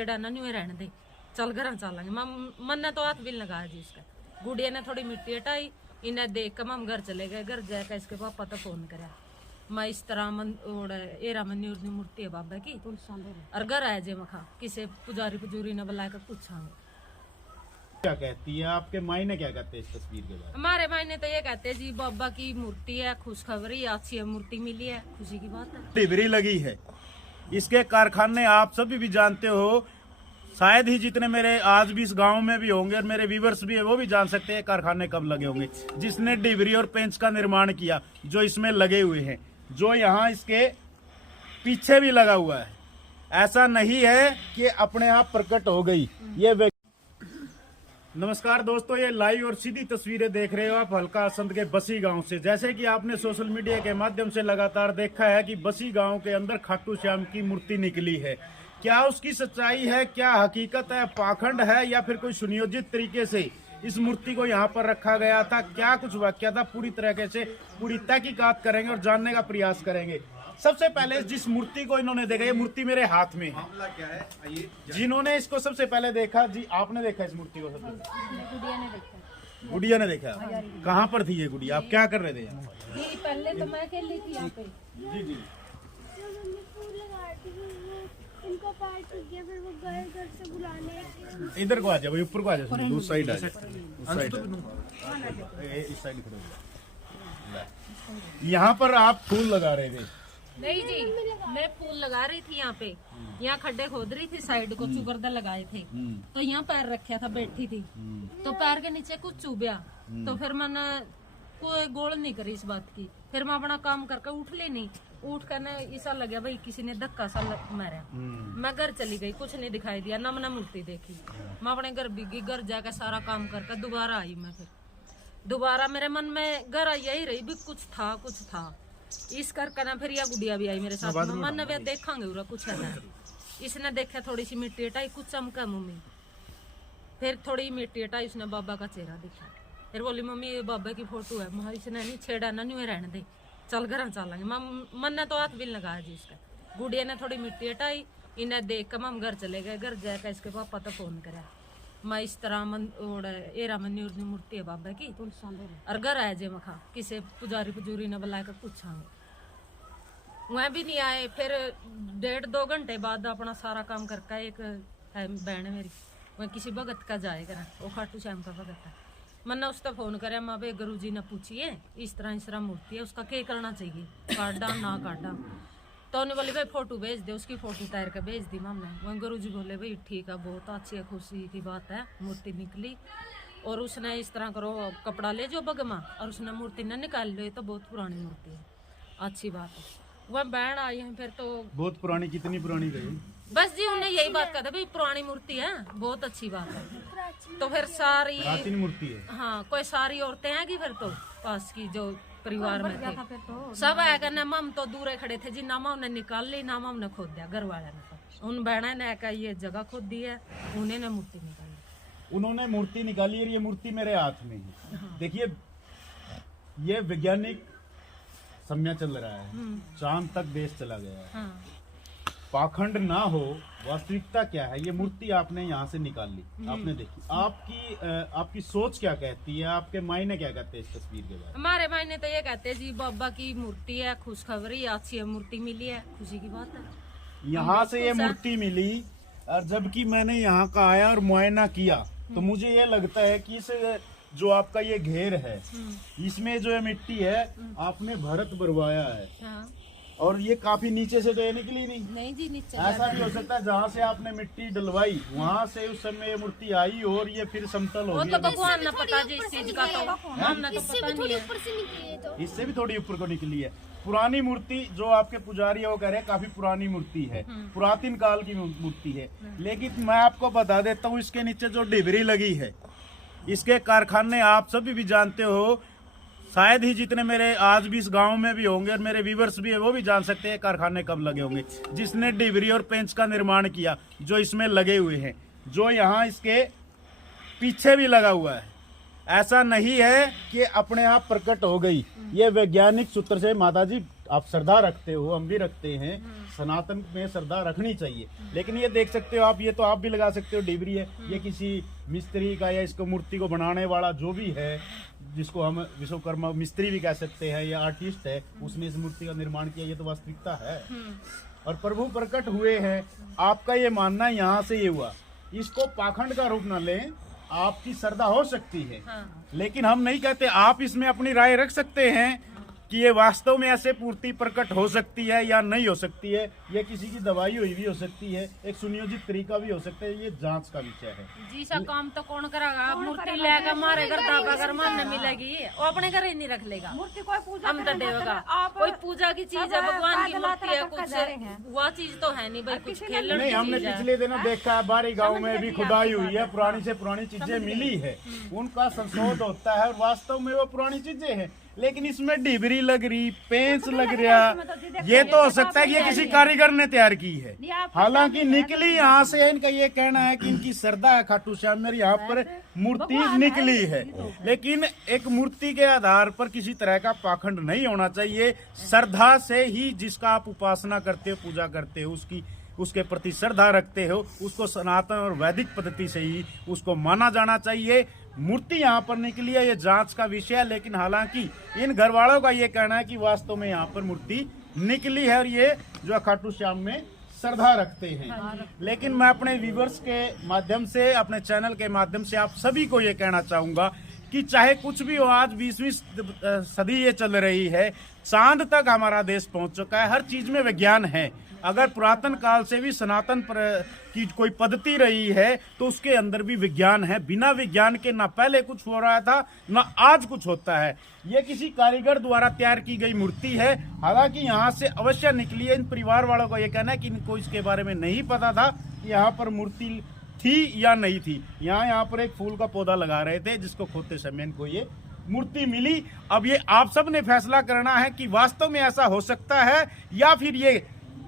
ना नहीं रहने दे, चल घर चलेंगे। मन ने तो हाथ भी लगाया जी इसका। गुड़िया ने थोड़ी मिट्टी हटाई, इन्हें देख कर हम घर चले गए। घर जाकर इसके पापा तो फोन कराया, मैं इस तरह एरा मन्यूर की मूर्ति है बाबा की, और घर आया जे मखा किसी पुजारी पुजूरी ने बुला कर पूछांगे। क्या कहती है आपके मायने, क्या कहते हैं इस तस्वीर के बारे में? हमारे मायने तो ये कहते हैं जी बाबा की मूर्ति है, खुशखबरी अच्छी है, मूर्ति मिली है, खुशी की बात है। डिबरी लगी है, इसके कारखाने आप सभी भी जानते हो, शायद ही जितने मेरे आज भी इस गांव में भी होंगे और मेरे व्यूवर्स भी है वो भी जान सकते हैं कारखाने कब लगे होंगे। जिसने डिबरी और पेंच का निर्माण किया, जो इसमें लगे हुए हैं, जो यहाँ इसके पीछे भी लगा हुआ है, ऐसा नहीं है कि अपने आप प्रकट हो गई ये। नमस्कार दोस्तों, ये लाइव और सीधी तस्वीरें देख रहे हो आप हल्का असंध के बसी गांव से। जैसे कि आपने सोशल मीडिया के माध्यम से लगातार देखा है कि बसी गांव के अंदर खाटू श्याम की मूर्ति निकली है। क्या उसकी सच्चाई है, क्या हकीकत है, पाखंड है, या फिर कोई सुनियोजित तरीके से इस मूर्ति को यहाँ पर रखा गया था, क्या कुछ वाकया था, पूरी तरीके से पूरी तहकीकात करेंगे और जानने का प्रयास करेंगे। सबसे पहले जिस मूर्ति को इन्होंने देखा, ये मूर्ति मेरे हाथ में है। मामला क्या है? जिन्होंने इसको सबसे पहले देखा जी, आपने देखा इस मूर्ति को? सबसे गुड़िया ने देखा। गुड़िया ने देखा। कहाँ पर थी ये गुड़िया, आप क्या कर रहे थे यहाँ? पहले तो मैं अकेली थी यहाँ पे। जी जी। इनको पैर टूट गया, फिर वो घर से बुलाने। इधर को आ जाओ, ऊपर को आ जाओ, उस साइड आ जाओ, इस साइड खड़े हो जाओ। यहाँ पर आप फूल लगा रहे थे? नहीं जी, मैं फूल लगा रही थी यहाँ पे, यहाँ खड्डे खोद रही थी, साइड को चुगरदा लगाए थे, तो यहाँ पैर रखा था, बैठी थी, तो पैर के नीचे कुछ चुभ्या, तो फिर मैंने कोई गोल नहीं करी इस बात की। फिर मैं अपना काम करके उठ ली नहीं, उठ कर ना ऐसा लगा भाई किसी ने धक्का सा मारा। मैं घर चली गई, कुछ नहीं दिखाई दिया, ना मैंने मूर्ति देखी। मैं अपने घर बिगी, घर जाकर सारा काम करके दोबारा आई। मैं फिर दोबारा मेरे मन में घर आई यही रही भी कुछ था। इस करके ना फिर यह गुड़िया भी आई मेरे साथ में। मन वे देखांगे उरा कुछ है ना। इसने देखा, थोड़ी सी मिट्टी हटाई, कुछ चमका मम्मी, फिर थोड़ी मिट्टी हटाई, उसने बाबा का चेहरा दिखा। फिर बोली मम्मी ये बाबा की फोटो है। मैं इसने नहीं छेड़ा ना, नहीं रहने दे, चल घर चलेंगे। मन ने तो हाथ भी लगाया जी इसका। गुड़िया ने थोड़ी मिट्टी हटाई, इन्हें देख कर हम घर चले गए। घर जाकर इसके पापा तो फोन कराया, मैं इस तरह एरा मन्यूर की मूर्ति है बाबा की, और घर आया जे मखा किसी पुजारी पुजूरी ने बुला कर पूछांगे। वह भी नहीं आए। फिर 1.5-2 घंटे बाद अपना सारा काम करके, एक है बहन है मेरी, वह किसी भगत का जाएगा, वो खाटू श्याम का भगत है। मैंने उसका फोन कराया, माँ भाई गुरु जी ने पूछिए इस तरह मूर्ति है, उसका क्या करना चाहिए, काटा ना काटा। तो उन्हें बोली भाई फोटो भेज दे, उसकी फोटो तैयार कर भेज दी हमने। वहीं गुरु जी बोले भाई ठीक है, बहुत अच्छी है, खुशी की बात है, मूर्ति निकली। और उसने इस तरह करो, कपड़ा ले जो बगमा, और उसने मूर्ति न निकाल ली, तो बहुत पुरानी मूर्ति है, अच्छी बात है। वह बहन आई है फिर तो बहुत पुरानी, कितनी पुरानी गई? बस जी उन्हें यही बात कहते भाई पुरानी मूर्ति है, बहुत अच्छी बात है। तो फिर सारी प्राचीन मूर्ति है। हाँ, कोई सारी औरतें आएगी फिर तो पास की जो परिवार में थे सब आएगा ना। हम तो दूर खड़े थे जी, नामा उन्हें निकाल ली, नामा उन्हें खोद दिया घर वाले ने। तो उन बहना ने का ये जगह खोद दी है, उन्हें ने मूर्ति निकाली। उन्होंने मूर्ति निकाली और ये मूर्ति मेरे हाथ में है। देखिए, ये वैज्ञानिक समय चल रहा है, चांद तक देश चला गया है। हाँ। पाखंड ना हो, वास्तविकता क्या है, ये मूर्ति आपने यहाँ से निकाल ली, आपने देखी, आपकी सोच क्या कहती है, आपके मायने क्या कहते हैं इस तस्वीर के बारे में? हमारे मायने तो ये कहते हैं जी बाबा की मूर्ति है, खुशखबरी अच्छी है, मूर्ति मिली है, खुशी की बात है। यहाँ से ये मूर्ति मिली, और जबकि मैंने यहाँ का आया और मुआयना किया, तो मुझे ये लगता है कि इस जो आपका ये घेर है, इसमें जो ये मिट्टी है आपने भरत भरवाया है। हाँ। और ये काफी नीचे से तो ये निकली नहीं जी, नीचे ऐसा भी हो सकता है जहाँ से आपने मिट्टी डलवाई वहाँ से उस समय ये मूर्ति आई और ये फिर समतल हो वो गई। तो भगवान ने पता जी इस चीज का, तो हमने तो पता नहीं है। ऊपर से निकली है तो इससे भी थोड़ी ऊपर को निकली है। पुरानी मूर्ति जो आपके पुजारी है वो कह रहे हैं काफी पुरानी मूर्ति है, पुरातन काल की मूर्ति है। लेकिन मैं आपको बता देता हूँ, इसके नीचे जो डिबरी लगी है, इसके कारखाने आप सभी भी जानते हो, शायद ही जितने मेरे आज भी इस गांव में भी होंगे और मेरे व्यूवर्स भी है वो भी जान सकते हैं कारखाने कब लगे होंगे। जिसने डिबरी और पेंच का निर्माण किया, जो इसमें लगे हुए हैं, जो यहाँ इसके पीछे भी लगा हुआ है, ऐसा नहीं है कि अपने आप प्रकट हो गई। ये वैज्ञानिक सूत्र से माताजी आप श्रद्धा रखते हो, हम भी रखते हैं, सनातन में श्रद्धा रखनी चाहिए। लेकिन ये देख सकते हो आप, ये तो आप भी लगा सकते हो डिबरी है, ये किसी मिस्त्री का या इसको मूर्ति को बनाने वाला जो भी है, जिसको हम विश्वकर्मा मिस्त्री भी कह सकते हैं या आर्टिस्ट है, उसने इस मूर्ति का निर्माण किया, ये तो वास्तविकता है। और प्रभु प्रकट हुए हैं, आपका ये मानना यहाँ से ये हुआ, इसको पाखंड का रूप न लें, आपकी श्रद्धा हो सकती है। लेकिन हम नहीं कहते, आप इसमें अपनी राय रख सकते हैं कि ये वास्तव में ऐसे पूर्ति प्रकट हो सकती है या नहीं हो सकती है, ये किसी की दवाई हुई भी हो सकती है, एक सुनियोजित तरीका भी हो सकता है, ये जांच का विषय है। जी सा काम तो कौन करेगा? मूर्ति लेकर मारे घर दाबा कर मारने मिलेगी, वो अपने घर ही नहीं रख लेगा। मूर्ति कोई पूजा हम तो देगा, कोई पूजा की चीज है, भगवान की मूर्ति है, कुछ वो चीज तो है नहीं भाई, कुछ खेलने नहीं, हमने पिछले दिनों देखा है बारी गांव में भी खुदाई हुई है, पुरानी से पुरानी चीजें मिली है, उनका संशोध होता है और वास्तव में वो पुरानी चीजें हैं। लेकिन इसमें डिबरी लग रही, पेंच लग रहा, ये तो हो सकता है कि ये किसी कारीगर ने तैयार की है। हालांकि निकली यहाँ से, इनका ये कहना है कि इनकी श्रद्धा है खाटू श्याम मेरी यहाँ पर मूर्ति निकली है। लेकिन एक मूर्ति के आधार पर किसी तरह का पाखंड नहीं होना चाहिए। श्रद्धा से ही जिसका आप उपासना करते हो, पूजा करते हो, उसके प्रति श्रद्धा रखते हो, उसको सनातन और वैदिक पद्धति से ही उसको माना जाना चाहिए। मूर्ति यहाँ पर निकली है, ये जांच का विषय है। लेकिन हालांकि इन घर वालों का ये कहना है कि वास्तव में यहाँ पर मूर्ति निकली है और ये जो खाटू श्याम में श्रद्धा रखते हैं। लेकिन मैं अपने व्यूअर्स के माध्यम से, अपने चैनल के माध्यम से आप सभी को ये कहना चाहूंगा कि चाहे कुछ भी हो, आज 20वीं सदी ये चल रही है, चांद तक हमारा देश पहुंच चुका है, हर चीज में विज्ञान है। अगर पुरातन काल से भी सनातन की कोई पद्धति रही है तो उसके अंदर भी विज्ञान है। बिना विज्ञान के ना पहले कुछ हो रहा था ना आज कुछ होता है। ये किसी कारीगर द्वारा तैयार की गई मूर्ति है। हालांकि यहाँ से अवश्य निकली है। इन परिवार वालों का ये कहना है कि इनको इसके बारे में नहीं पता था कि यहाँ पर मूर्ति थी या नहीं थी। यहाँ पर एक फूल का पौधा लगा रहे थे जिसको खोदते समय इनको ये मूर्ति मिली। अब ये आप सब ने फैसला करना है कि वास्तव में ऐसा हो सकता है या फिर ये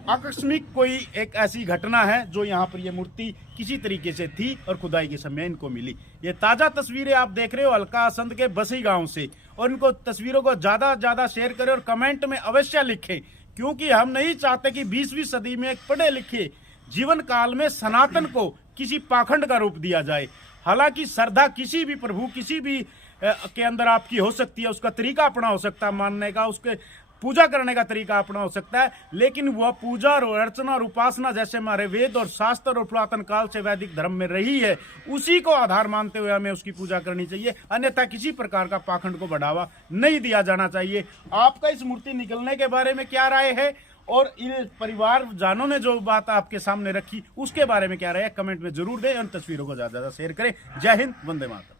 आकस्मिक कोई एक ऐसी घटना है जो यहाँ पर ये मूर्ति किसी तरीके से थी और खुदाई के समय इनको मिली। ये ताजा तस्वीरें आप देख रहे हो हल्का असंध के बसी गांव से, और इनको तस्वीरों को ज्यादा शेयर करें और कमेंट में अवश्य लिखें, क्योंकि हम नहीं चाहते कि 20वीं सदी में एक पढ़े लिखे जीवन काल में सनातन को किसी पाखंड का रूप दिया जाए। हालांकि श्रद्धा किसी भी प्रभु किसी भी के अंदर आपकी हो सकती है, उसका तरीका अपना हो सकता है मानने का, उसके पूजा करने का तरीका अपना हो सकता है, लेकिन वह पूजा और अर्चना और उपासना जैसे हमारे वेद और शास्त्र और पुरातन काल से वैदिक धर्म में रही है, उसी को आधार मानते हुए हमें उसकी पूजा करनी चाहिए। अन्यथा किसी प्रकार का पाखंड को बढ़ावा नहीं दिया जाना चाहिए। आपका इस मूर्ति निकलने के बारे में क्या राय है और इन परिवार जानों ने जो बात आपके सामने रखी उसके बारे में क्या राय है, कमेंट में जरूर दें और तस्वीरों को ज्यादा शेयर करें। जय हिंद, वंदे मातरम।